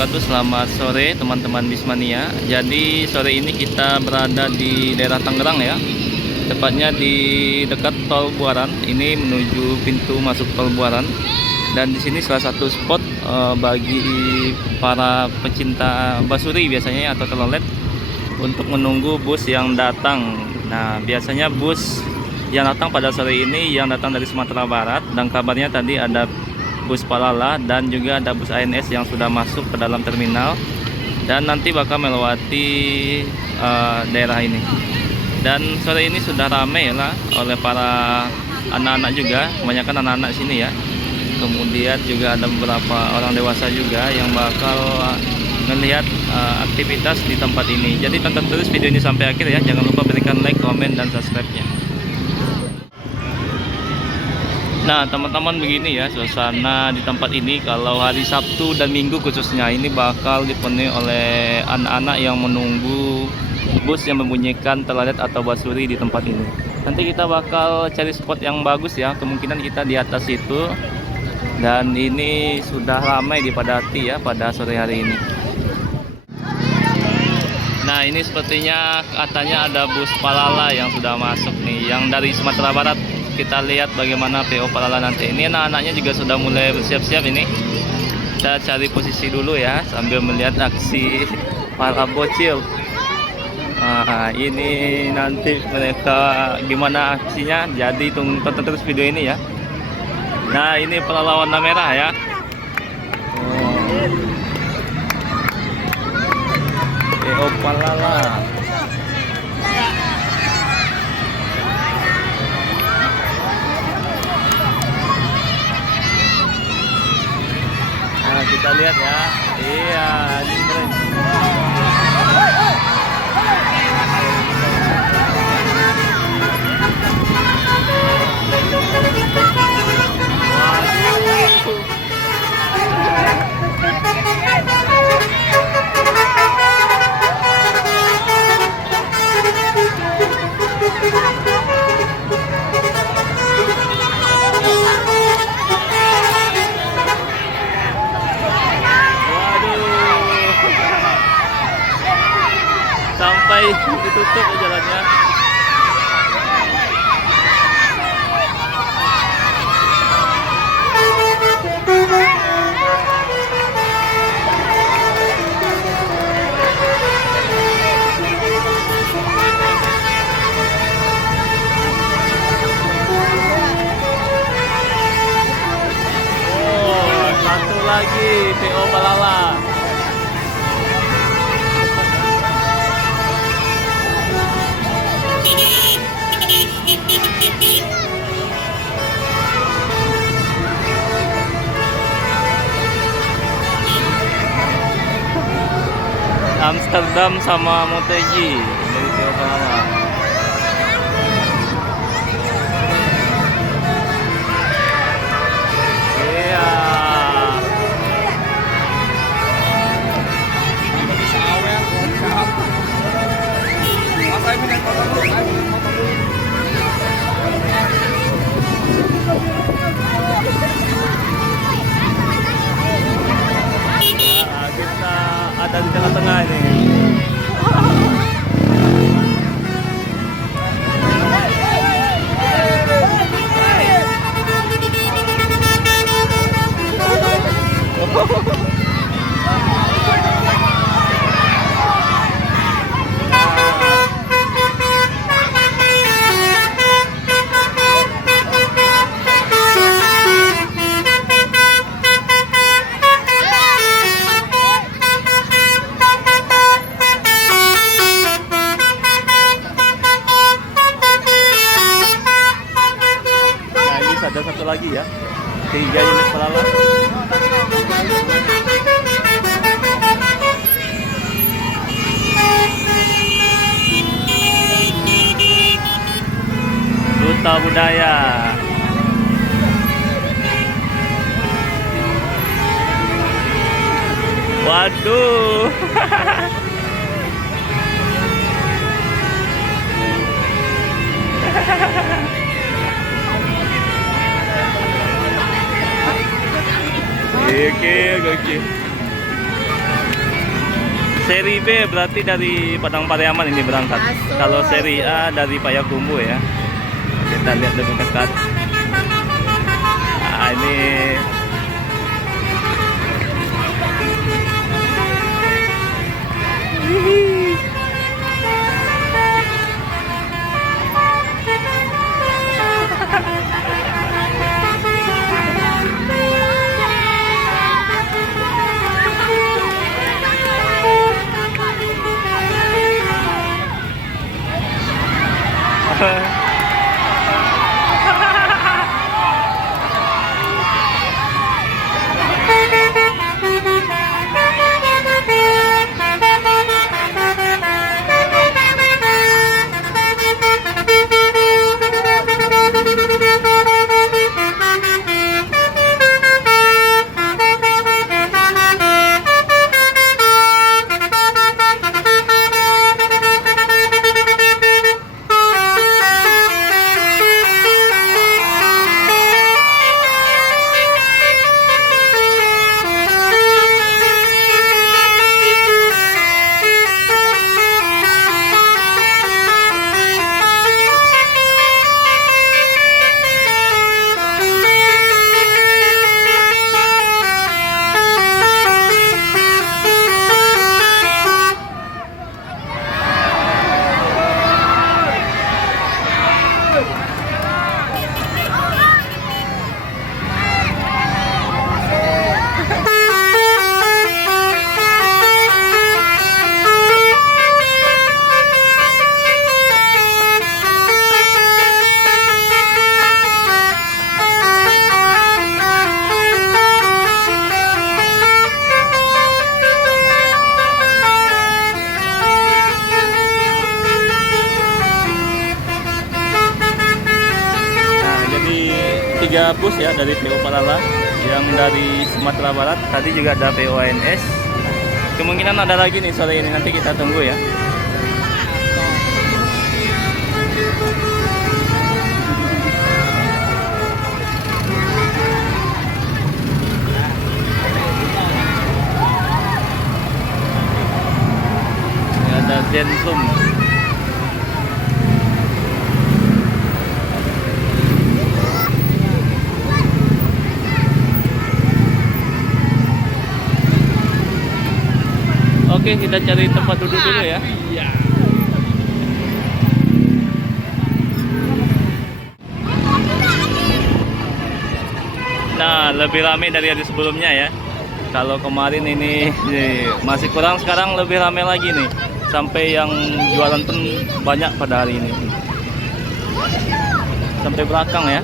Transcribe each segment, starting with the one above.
wabarakatuh. Selamat sore teman-teman Bismania. Jadi sore ini kita berada di daerah Tangerang ya. Tepatnya di dekat Tol Buaran. Ini menuju pintu masuk Tol Buaran. Dan di sini salah satu spot bagi para pecinta basuri biasanya atau telolet untuk menunggu bus yang datang. Nah, biasanya bus yang datang pada sore ini yang datang dari Sumatera Barat, dan kabarnya tadi ada bus Palala dan juga ada bus ANS yang sudah masuk ke dalam terminal dan nanti bakal melewati daerah ini. Dan sore ini sudah ramai lah oleh para anak-anak juga, kebanyakan anak-anak sini ya. Kemudian juga ada beberapa orang dewasa juga yang bakal melihat aktivitas di tempat ini. Jadi tonton terus video ini sampai akhir ya. Jangan lupa berikan like, komen, dan subscribe-nya. Nah teman-teman, begini ya suasana di tempat ini kalau hari Sabtu dan Minggu khususnya. Ini bakal dipenuhi oleh anak-anak yang menunggu bus yang membunyikan telolet atau basuri di tempat ini. Nanti kita bakal cari spot yang bagus ya, kemungkinan kita di atas itu. Dan ini sudah ramai dipadati ya pada sore hari ini. Nah ini sepertinya katanya ada bus Palala yang sudah masuk nih, yang dari Sumatera Barat. Kita lihat bagaimana PO Palala nanti. Ini anak-anaknya juga sudah mulai bersiap-siap ini. Kita cari posisi dulu ya sambil melihat aksi para bocil. Nah, ini nanti mereka gimana aksinya. Jadi tonton terus video ini ya. Nah, ini Palala warna merah ya. PO Palala. Nah, kita lihat ya. Iya, ini keren. Sampai ditutup jalannya. Oh, satu lagi PO Palala. Amsterdam sama Motegi dari PO Palala. Iya. Kita ada di tengah-tengah ini. Ada satu lagi ya, 3 unit Palala. Duta Budaya. Waduh. Oke. Seri B berarti dari Padang Pariaman ini berangkat. Kalau seri A dari Payakumbuh ya. Kita lihat lebih dekat. Nah, ini tiga bus ya dari PO Palala yang dari Sumatera Barat. Tadi juga ada PO ANS. Kemungkinan ada lagi nih sore ini, nanti kita tunggu ya. Ini ada Dentum. Oke, kita cari tempat duduk dulu ya. Nah, lebih ramai dari hari sebelumnya ya. Kalau kemarin ini masih kurang, sekarang lebih ramai lagi nih. Sampai yang jualan pun banyak pada hari ini. Sampai belakang ya.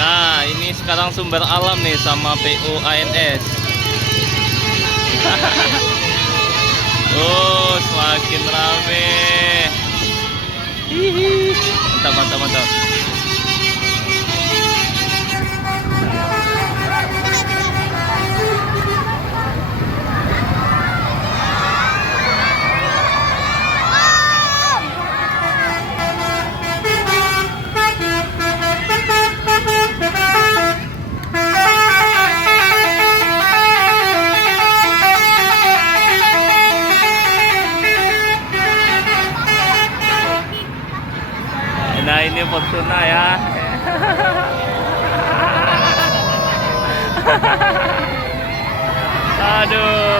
Nah, ini sekarang sumber alam nih sama PO ANS. Oh, semakin rame. Hihi. Mantap, mantap, mantap. Nah, ini Fortuna ya. Aduh.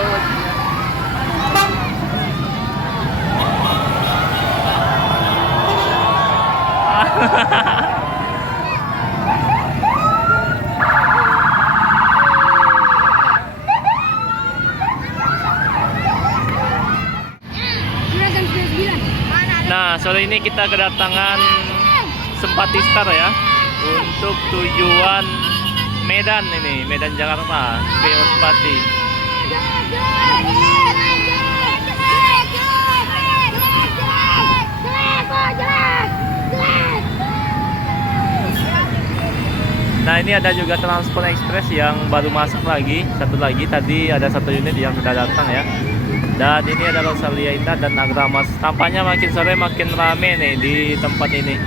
Nah, sore ini kita kedatangan Sempati Star ya, untuk tujuan Medan ini, Medan Jakarta, PO Sempati. Nah, ini ada juga Transport Express yang baru masuk lagi, satu lagi. Tadi ada satu unit yang sudah datang ya. Dan ini ada Rosalia Indah dan Agramas. Tampaknya makin sore makin rame nih di tempat ini.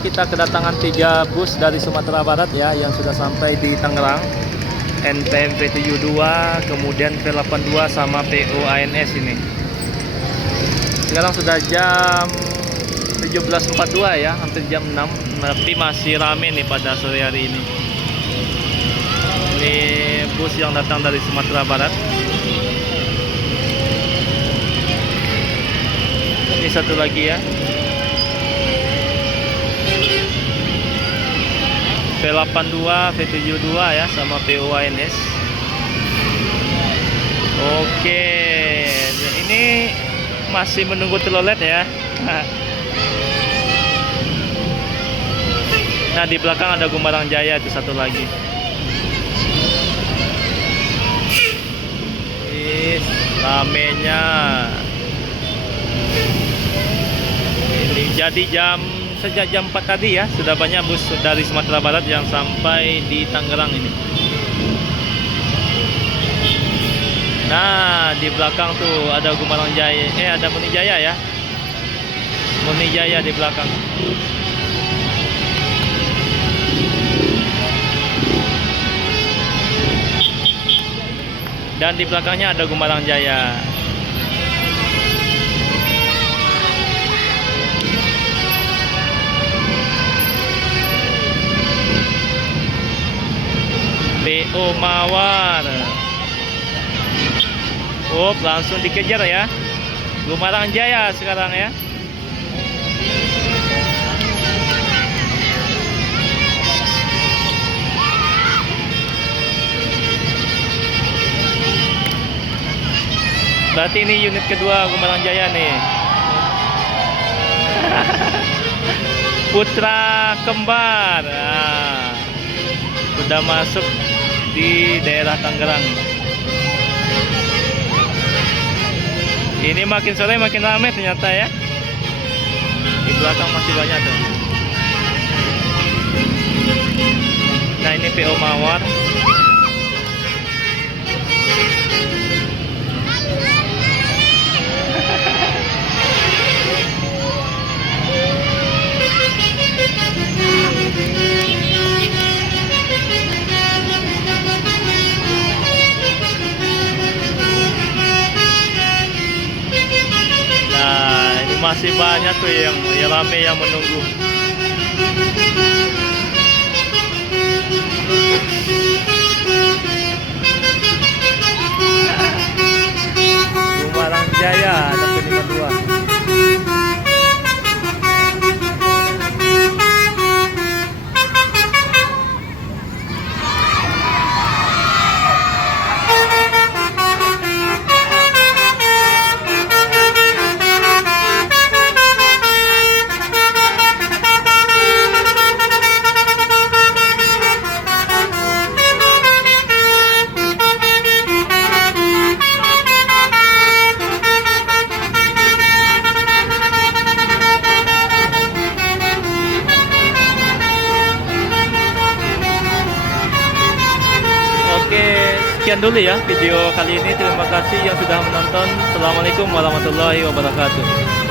kita kedatangan 3 bus dari Sumatera Barat ya, yang sudah sampai di Tangerang. NPM V72, kemudian V82 sama PO ANS ini. Sekarang sudah jam 17.42 ya, hampir jam 6, tapi masih rame nih pada sore hari ini. Ini bus yang datang dari Sumatera Barat. Ini satu lagi ya, V82, V72 ya, sama PO ANS. Oke, ini masih menunggu telolet ya. Nah, di belakang ada Gumarang Jaya, itu satu lagi. Ramenya. Ini jadi sejak jam 4 tadi ya, sudah banyak bus dari Sumatera Barat yang sampai di Tangerang ini. Nah, di belakang tuh ada Gumarang Jaya, ada Muni Jaya ya. Muni Jaya di belakang. Dan di belakangnya ada Gumarang Jaya. PO Mawar. Oh, langsung dikejar ya. Gumarang Jaya sekarang ya. Berarti ini unit kedua Gumarang Jaya nih. Putra Kembar. Nah, sudah masuk di daerah Tangerang. Ini makin sore makin ramai ternyata ya. Di belakang masih banyak tuh. Nah, ini PO Mawar. Masih banyak tuh yang rame yang menunggu. Gumarang Jaya ada P52. Sekian dulu ya video kali ini. Terima kasih yang sudah menonton. Assalamualaikum warahmatullahi wabarakatuh.